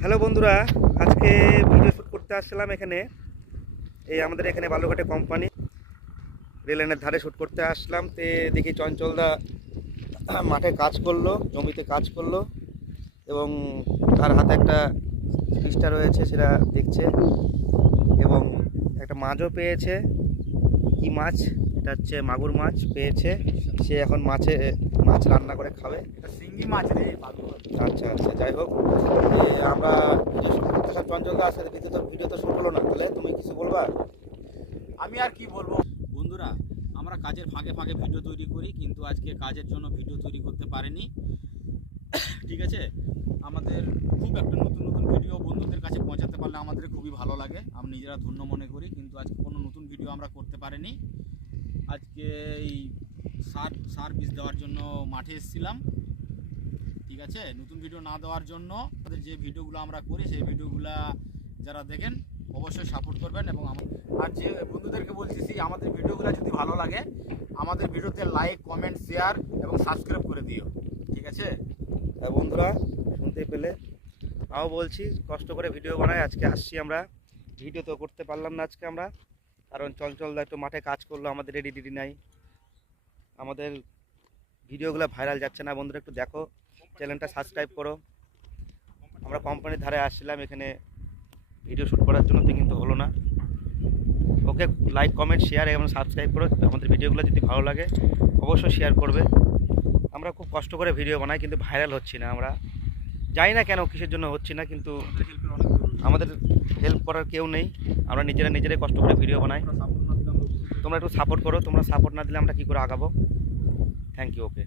Hello বন্ধুরা, আজকে video shoot করতে আসছিলাম এখানে। এই আমাদের এখানে বালুঘাটে কোম্পানি রেল লাইনের ধারে শ্যুট করতে আসলাম। দেখি চঞ্চলদা মাঠে কাজ করলো, জমিতে কাজ করলো এবং তার হাতে একটা ফিশটা রয়েছে সেটা দেখছে এবং একটা মাছও পেয়েছে। কি মাছ? এটা হচ্ছে মাগুর মাছ পেয়েছে। সে এখন মাছ রান্না করে খাবে। এটা শিঙ্গি মাছ রে। আচ্ছা আচ্ছা, যাই হোক, আমরা ভিডিও শুট করতে সব চঞ্চলদা আসে, কিন্তু তো ভিডিও তো শুট হলো না। তাহলে তুমি কিছু বলবা? আমি আর কি বলবো বন্ধুরা, আমরা কাজের ফাঁকে ফাঁকে ভিডিও তৈরি করি, কিন্তু আজকে কাজের জন্য ভিডিও তৈরি করতে পারিনি। ঠিক আছে, আমাদের খুব একটা নতুন নতুন ভিডিও বন্ধুদের কাছে পৌঁছাতে পারলে আমাদের খুবই ভালো লাগে, আমরা নিজেরা ধন্য মনে করি। কিন্তু আজকে কোনো নতুন ভিডিও আমরা করতে পারিনি। আজকে এই সার বীজ দেওয়ার জন্য মাঠে এসেছিলাম। ঠিক আছে, নতুন ভিডিও না দেওয়ার জন্য আমাদের যে ভিডিওগুলো আমরা করি সেই ভিডিওগুলো যারা দেখেন অবশ্যই সাপোর্ট করবেন। এবং আর যে বন্ধুদেরকে বলতেছি, আমাদের ভিডিওগুলো যদি ভালো লাগে আমাদের ভিডিওতে লাইক, কমেন্ট, শেয়ার এবং সাবস্ক্রাইব করে দিও। ঠিক আছে বন্ধুরা, শুনতে পেলে তাও বলছি, কষ্ট করে ভিডিও বানাই। আজকে আসছি আমরা, ভিডিও তো করতে পারলাম না আজকে আমরা, কারণ চঞ্চলদা একটু মাঠে কাজ করলো, আমাদের রেডি নাই, আমাদের ভিডিওগুলো ভাইরাল যাচ্ছে না। বন্ধুরা একটু দেখো, চ্যানেলটা সাবস্ক্রাইব করো। আমরা কোম্পানির ধারে আসছিলাম এখানে ভিডিও শ্যুট করার জন্য, তো কিন্তু হলো না। ওকে, লাইক, কমেন্ট, শেয়ার এবং সাবস্ক্রাইব করো। আমাদের ভিডিওগুলো যদি ভালো লাগে অবশ্যই শেয়ার করবে। আমরা খুব কষ্ট করে ভিডিও বানাই, কিন্তু ভাইরাল হচ্ছি না। আমরা জানি না কেন, কিসের জন্য হচ্ছি না, কিন্তু আমাদের হেল্প করার কেউ নেই। আমরা নিজেরাই কষ্ট করে ভিডিও বানাই। তোমরা একটু সাপোর্ট করো, তোমরা সাপোর্ট না দিলে আমরা কী করে আগাবো। Thank you. ওকে।